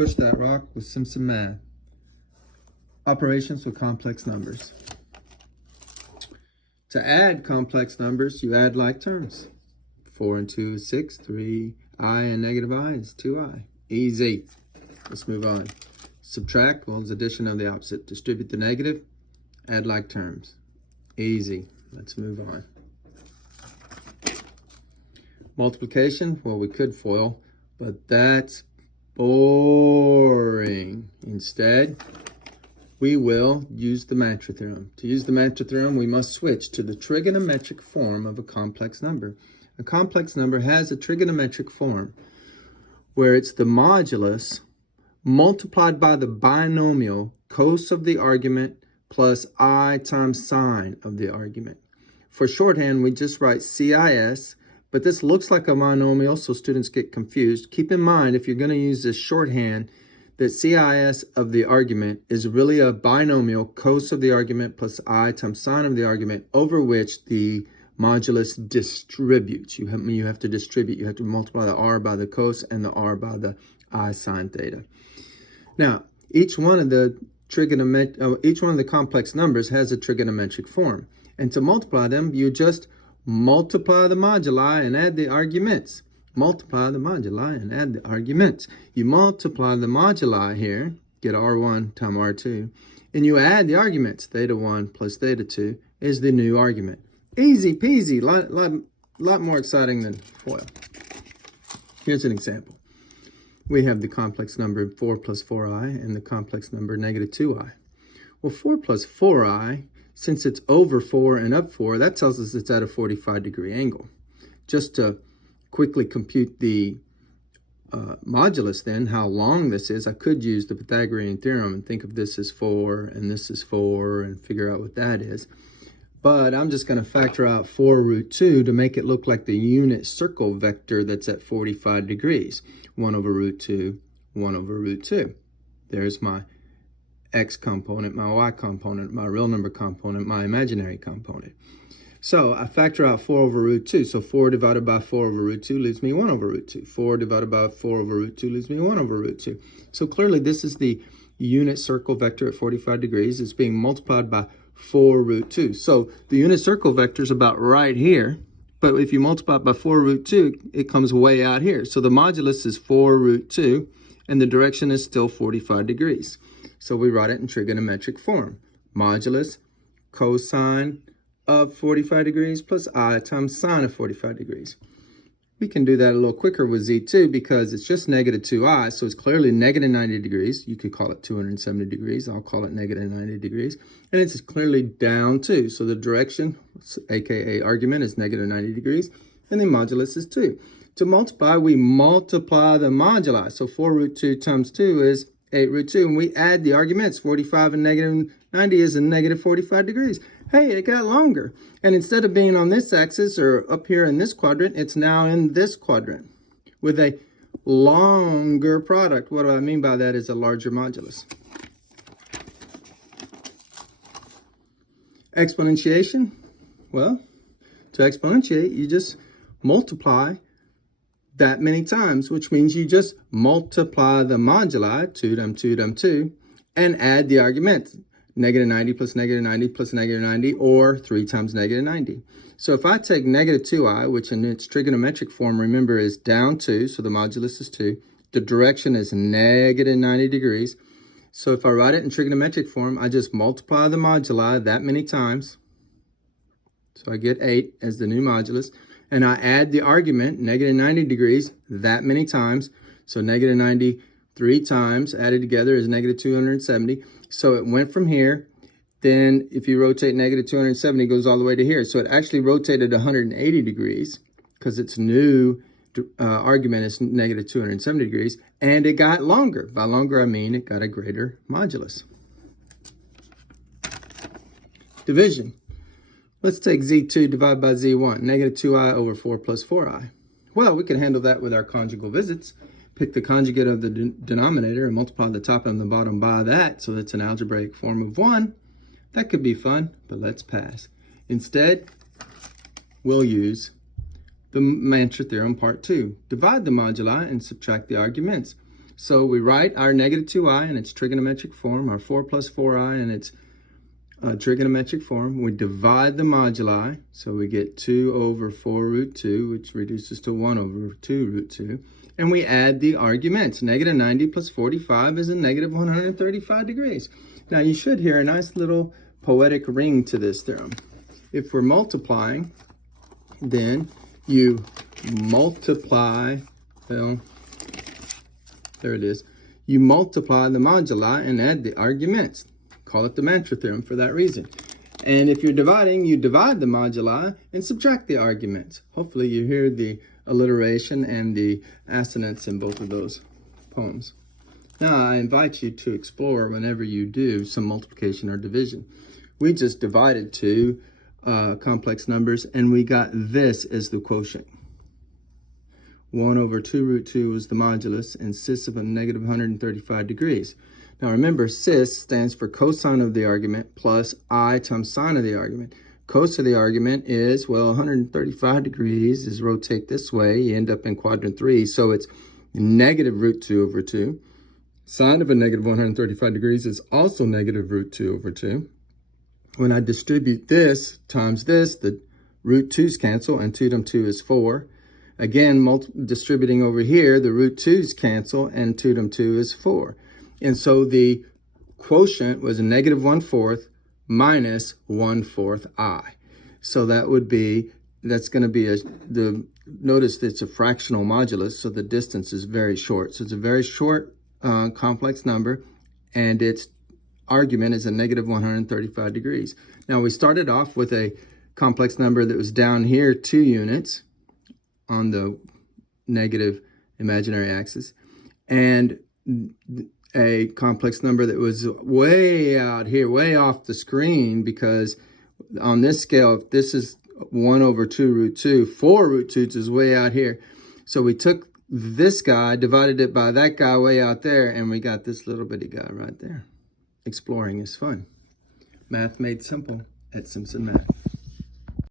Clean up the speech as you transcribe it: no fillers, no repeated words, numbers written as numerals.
Push that rock with Simpson math. Operations with complex numbers. To add complex numbers, you add like terms. 4 and 2 is 6, 3i and negative I is 2i. Easy. Let's move on. Subtract, well, it's addition of the opposite. Distribute the negative, add like terms. Easy. Let's move on. Multiplication, well, we could FOIL, but that's boring. Instead, we will use the Mantra theorem. To use the Mantra theorem, we must switch to the trigonometric form of a complex number. A complex number has a trigonometric form where it's the modulus multiplied by the binomial cos of the argument plus I times sine of the argument. For shorthand, we just write CIS, but this looks like a monomial, so students get confused. Keep in mind, if you're going to use this shorthand, that CIS of the argument is really a binomial cos of the argument plus I times sine of the argument over which the modulus distributes. You have to distribute. You have to multiply the r by the cos and the r by the I sine theta. Now, each one of the complex numbers has a trigonometric form. And to multiply them, you just multiply the moduli and add the arguments. Multiply the moduli and add the arguments. You multiply the moduli here, get r1 times r2, and you add the arguments. Theta 1 plus theta 2 is the new argument. Easy peasy, lot more exciting than FOIL. Here's an example. We have the complex number 4 plus 4i and the complex number negative 2i. Well, 4 plus 4i, since it's over 4 and up 4, that tells us it's at a 45-degree angle. Just to quickly compute the modulus then, how long this is, I could use the Pythagorean theorem and think of this as 4 and this is 4 and figure out what that is. But I'm just going to factor out 4 root 2 to make it look like the unit circle vector that's at 45 degrees. 1 over root 2, 1 over root 2. There's my x component, my y component, my real number component, my imaginary component. So I factor out 4 over root 2. So 4 divided by 4 over root 2 leaves me 1 over root 2. 4 divided by 4 over root 2 leaves me 1 over root 2. So clearly this is the unit circle vector at 45 degrees. It's being multiplied by 4 root 2. So the unit circle vector is about right here. But if you multiply it by 4 root 2, it comes way out here. So the modulus is 4 root 2, and the direction is still 45 degrees. So we write it in trigonometric form. Modulus cosine of 45 degrees plus I times sine of 45 degrees. We can do that a little quicker with Z2 because it's just negative 2i, so it's clearly negative 90 degrees. You could call it 270 degrees. I'll call it negative 90 degrees. And it's clearly down 2, so the direction, aka argument, is negative 90 degrees, and the modulus is 2. To multiply, we multiply the moduli. So 4 root 2 times 2 is 8 root 2, and we add the arguments. 45 and negative 90 is a negative 45 degrees. Hey, it got longer. And instead of being on this axis or up here in this quadrant, it's now in this quadrant with a longer product. What do I mean by that is a larger modulus. Exponentiation. Well, to exponentiate, you just multiply that many times, which means you just multiply the moduli, 2 times 2 times 2, and add the arguments. Negative 90 plus negative 90 plus negative 90, or 3 times negative 90. So if I take negative 2i, which in its trigonometric form, remember, is down 2, so the modulus is 2. The direction is negative 90 degrees. So if I write it in trigonometric form, I just multiply the moduli that many times. So I get 8 as the new modulus. And I add the argument, negative 90 degrees, that many times. So negative 90 3 times added together is negative 270. So it went from here. Then if you rotate negative 270, it goes all the way to here. So it actually rotated 180 degrees because its new argument is negative 270 degrees. And it got longer. By longer, I mean it got a greater modulus. Division. Let's take Z2 divided by Z1. Negative 2i over 4 plus 4i. Well, we can handle that with our conjugal visits. Pick the conjugate of the denominator and multiply the top and the bottom by that, so it's an algebraic form of 1. That could be fun, but let's pass. Instead, we'll use the Mantra theorem part 2. Divide the moduli and subtract the arguments. So we write our negative 2i in its trigonometric form, our 4 plus 4i in its trigonometric form. We divide the moduli, so we get 2 over 4 root 2, which reduces to 1 over 2 root 2. And we add the arguments. Negative 90 plus 45 is a negative 135 degrees. Now you should hear a nice little poetic ring to this theorem. If we're multiplying, then you multiply, well, there it is. You multiply the moduli and add the arguments. Call it the mantra theorem for that reason. And if you're dividing, you divide the moduli and subtract the arguments. Hopefully you hear the alliteration and the assonance in both of those poems. Now I invite you to explore whenever you do some multiplication or division. We just divided two complex numbers and we got this as the quotient. 1 over 2 root 2 is the modulus, and cis of a negative 135 degrees. Now remember, cis stands for cosine of the argument plus I times sine of the argument. Cos of the argument is, well, 135 degrees is rotate this way. You end up in quadrant 3, so it's negative root 2 over 2. Sine of a negative 135 degrees is also negative root 2 over 2. When I distribute this times this, the root 2's cancel, and 2 times 2 is 4. Again, distributing over here, the root 2's cancel, and 2 times 2 is 4. And so the quotient was a negative 1/4 minus 1/4 I. So that would be, that's going to be notice that it's a fractional modulus, so the distance is very short. So it's a very short complex number, and its argument is a negative 135 degrees. Now we started off with a complex number that was down here 2 units on the negative imaginary axis, and a complex number that was way out here, way off the screen, because on this scale, if this is 1 over 2 root 2, 4 root 2 is way out here. So we took this guy, divided it by that guy way out there, and we got this little bitty guy right there. Exploring is fun. Math made simple at Simpson Math.